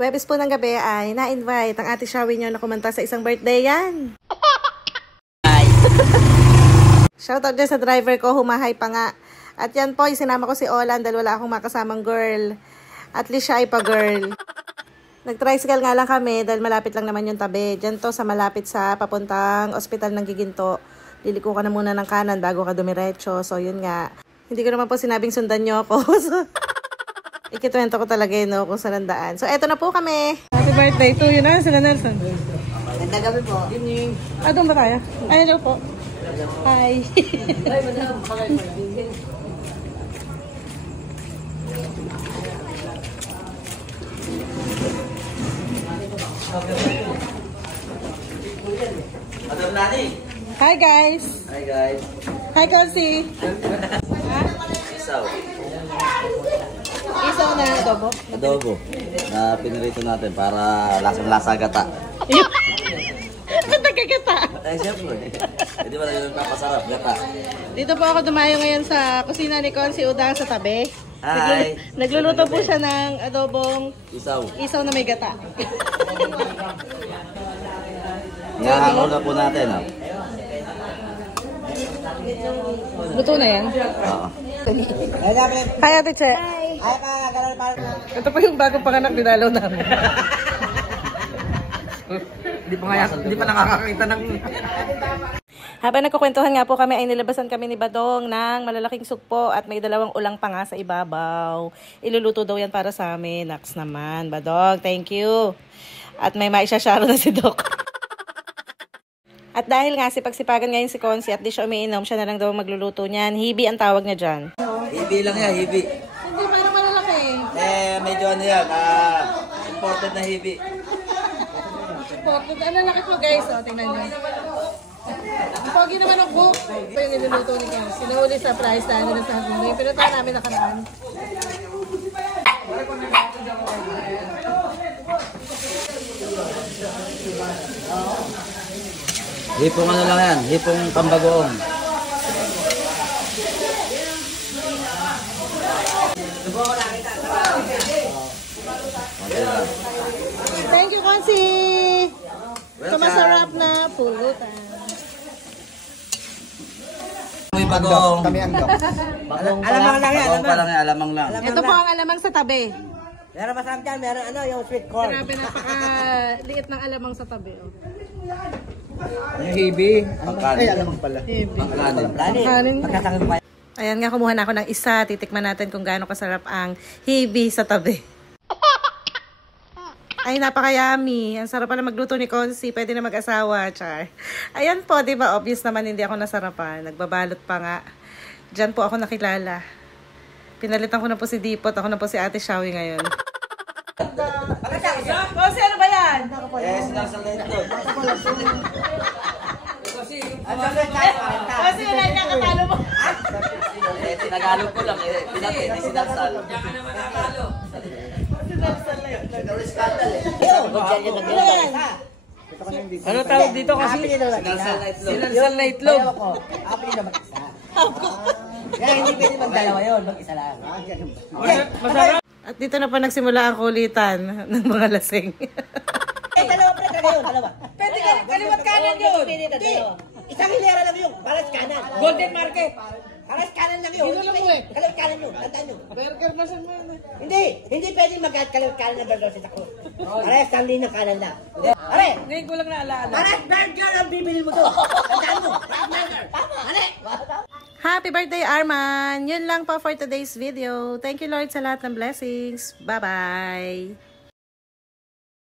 Webes po ng gabi ay na-invite ang ate Shawi nyo na kumanta sa isang birthday yan. Shoutout dyan sa driver ko, humahay pa nga. At yan po, sinama ko si Olan dahil wala akong makasamang girl. At least siya ay pa-girl. Nag-tricycle nga lang kami dahil malapit lang naman yung tabi. Dyan to sa malapit sa papuntang ospital ng Giginto. Liliko ka na muna ng kanan bago ka dumiretso. So yun nga. Hindi ko naman po sinabing sundan nyo ako. So, ikitwento ko talaga yun, no, kung saan ang daan. So eto na po kami. Happy birthday to you na, sila Nelson. Ganda gabi po. Ah, doon ba tayo? Ay, hello po. Hi. Hi guys. Hi guys. Hi Kelsey. Isaw. Isaw na adobo. Adobo. Na pinirito natin para lasang-lasa gata. Ba't nagkagata? Ay, siyempre. Hindi ba na papasarap gata? Dito po ako dumayo ngayon sa kusina ni Consi Udang sa tabi. Hi. Nagluluto po siya ng adobong isaw na may gata. Ngahangaw na po natin. Oh. Luto na yan? Oo. Hi Ate Che. Ito po yung bagong panganak dinalaw namin. Hindi pa nakakakita ng... Habang nagkukwentuhan nga po kami ay nilabasan kami ni Badong ng malalaking sugpo at may dalawang ulang pa nga sa ibabaw. Iluluto daw yan para sa amin. Naks naman, Badong. Thank you. At may maisasyaro na si Doc. At dahil nga sipag-sipagan ngayon si Consi at di siya umiinom, siya na lang daw magluluto niyan. Hibi ang tawag niya dyan. Hibi lang yan, hibi. Hindi, mayroong malalaki. Medyo ano yan, imported na hibi. Imported. Ang lalaki po guys, o, tingnan niyo. Ang pogi naman ang book. Ito yung niluluto ni Consi. Sinuli sa price dahil nila sa hagong. Yung pinutuan namin nakaraan. Hipong ano lang yan, hipong pambagoong. Thank you, Consi! Ito masarap na pulutan. May bagong. Alamang lang yan. Bagong pa lang yan, alamang lang. Ito po ang alamang sa tabi. Meron masarap dyan, meron ano, yung sweet corn. Grabe, napaka-liit ng alamang sa tabi. Oh. Yung hibi. Pangkanin. Ay, alamang pala. Pangkanin. Pagkasangin pa. Ayan nga, kumuha na ako ng isa. Titikman natin kung gaano kasarap ang hibi sa tabi. Ay, napaka-yummy. Ang sarap pala magluto ni Consi. Pwede na mag-asawa, char. Ayan po, di ba? Obvious naman hindi ako nasarapan. Nagbabalot pa nga. Diyan po ako nakilala. Pinalitan ko na po si Dipot. Ako na po si Ate Shawi ngayon. Consi, ano ba yan? Sinasal na ito. Consi, wala niya katalo mo. Tinagalo ko lang. Pinati, sinasal. Ano tawag dito kasi? Sinasal na itlog. Sinasal na itlog. Happy na mag-isa. Kaya hindi pwede mag-dalawa yun, mag-isa lang. Masarap. At dito na pa nagsimula ang kulitan ng mga lasing. Dalawa pala talaga yun, dalawa. Pwede kaliwat kanan yun. Hindi. Isang hilera lang yun, paras kanan. Golden Market. Paras kanan lang yun. Kaliwat kanan yun, tandaan yun. Burger ba sa mga? Hindi pwede mag-kaliwat kanan ng burger sa tako. Paras tanli ng kanan lang. Are! Ngayon ko lang naalaala. Paras burger ang bibili mo to. Tandaan mo, paras burger. Are! Happy birthday, Arman! Yun lang po for today's video. Thank you, Lord, sa lahat ng blessings. Bye-bye!